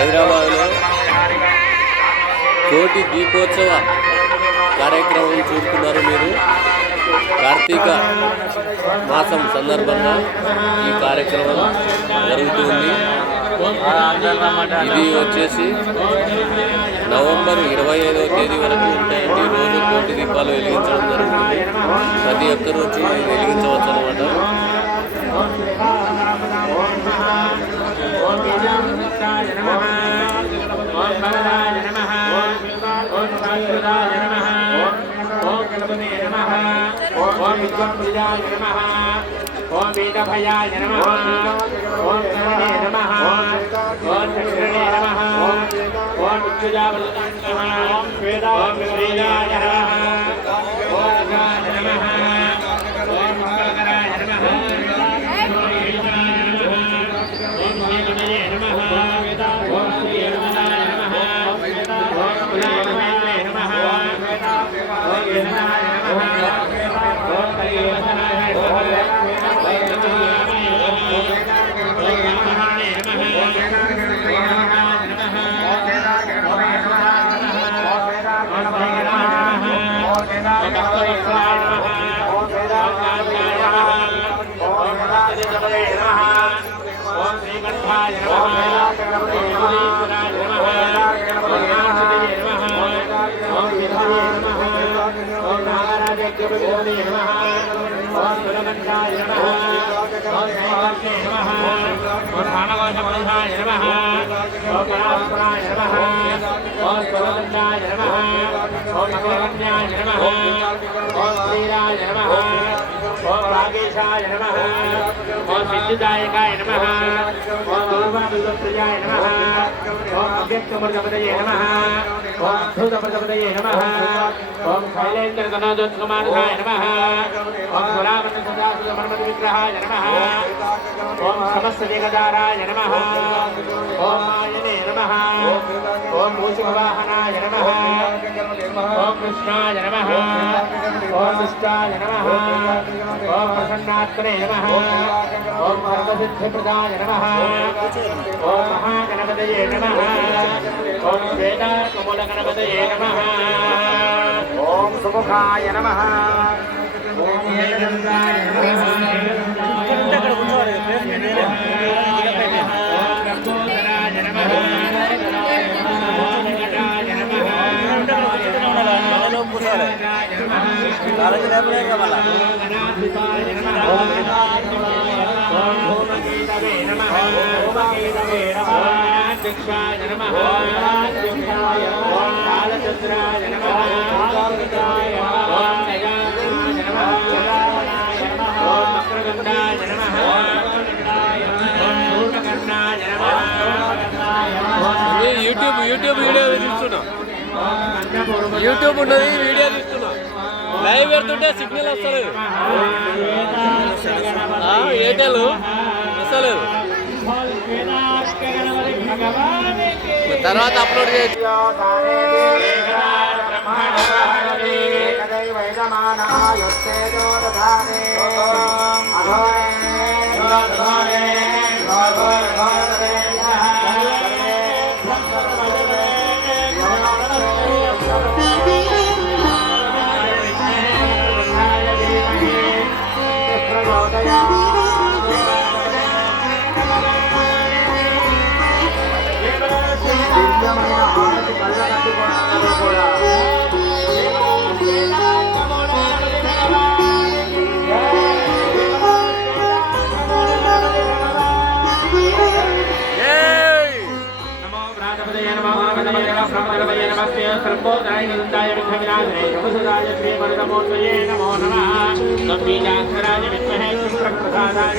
హైదరాబాద్లో కోటి దీపోత్సవ కార్యక్రమం చూస్తున్నారు మీరు. కార్తీక మాసం సందర్భంగా ఈ కార్యక్రమం జరుగుతుంది. ఇది వచ్చేసి నవంబర్ ఇరవై ఐదవ తేదీ వరకు ఉంటాయండి. రోజు కోటి దీపాలు వెలిగించడం జరుగుతుంది. ప్రతి ఒక్కరు వచ్చి వెలిగించవచ్చు అనమాట ఓం విద్యుత్ప్రియాయ నమ ఓం వీరభయాయ నమ ఓం కరణే నమ ఓం చక్రణే నమ ఓం విద్యుజావల్లాయ నమ ఓం శ్రీరాయ నమ ఓం గాయ నమ ఓం మంగళకరాయ నమ ఓం హేమనయ నమ ఓం శ్రీరమణాయ నమ ఓం కులాయ నమ ఓం యేనాయ నమ Thank you. มหาโอฐานกรสมรชายนมหาโอปราปรายนมหาโอสรกัญญายนมหาโอสรกัญญายนมหาโอสีรายนมหาโอราเกชายนมหาโอสิทธิใจกายนมหา ఓం అవ్యక్తమృతపదయే నమ ఓం అద్భుతమృతపదయే నమ ఓం శైలేంద్ర నమ ఓం సురావణ విగ్రహాయ నమ ఓం సమస్త జగదారాయ నమ ఓం మాయనే నమ ఓం నమ ఓం కృష్ణాయ నమ ఓం దుష్టాయ నమ ఓం ప్రసన్నాత్మనే నమ. ఓం సర్వసిద్ధిప్రదాయ నమ. ఓం మహాగణపతయే నమ. ఓం వేదాత్మూల గణపతయే నమ. ఓం సుముఖాయ నమ. ఓం ఏకందాయ నమ. భూతకర్ణాయ నమ ఇది యూట్యూబ్ యూట్యూబ్ వీడియో తీస్తున్నా యూట్యూబ్ ఉన్నది వీడియో తీస్తున్నా లైవ్ పెడుతుంటే సిగ్నల్ వస్తలేదు. ఆ, ఎయిర్టెల్ వస్తలేదు. తర్వాత అప్లోడ్ చేయొచ్చు. Thank. మానవదయ నమః బ్రహ్మణవయ నమస్తే సర్వోదయ నిందాయ విఘ్నవినాశనే నమసుదాయ శ్రీమరుతమోత్వయే నమో నమః గంభీరాక్షరాయ విద్మహే సుప్రప్రసాదాయ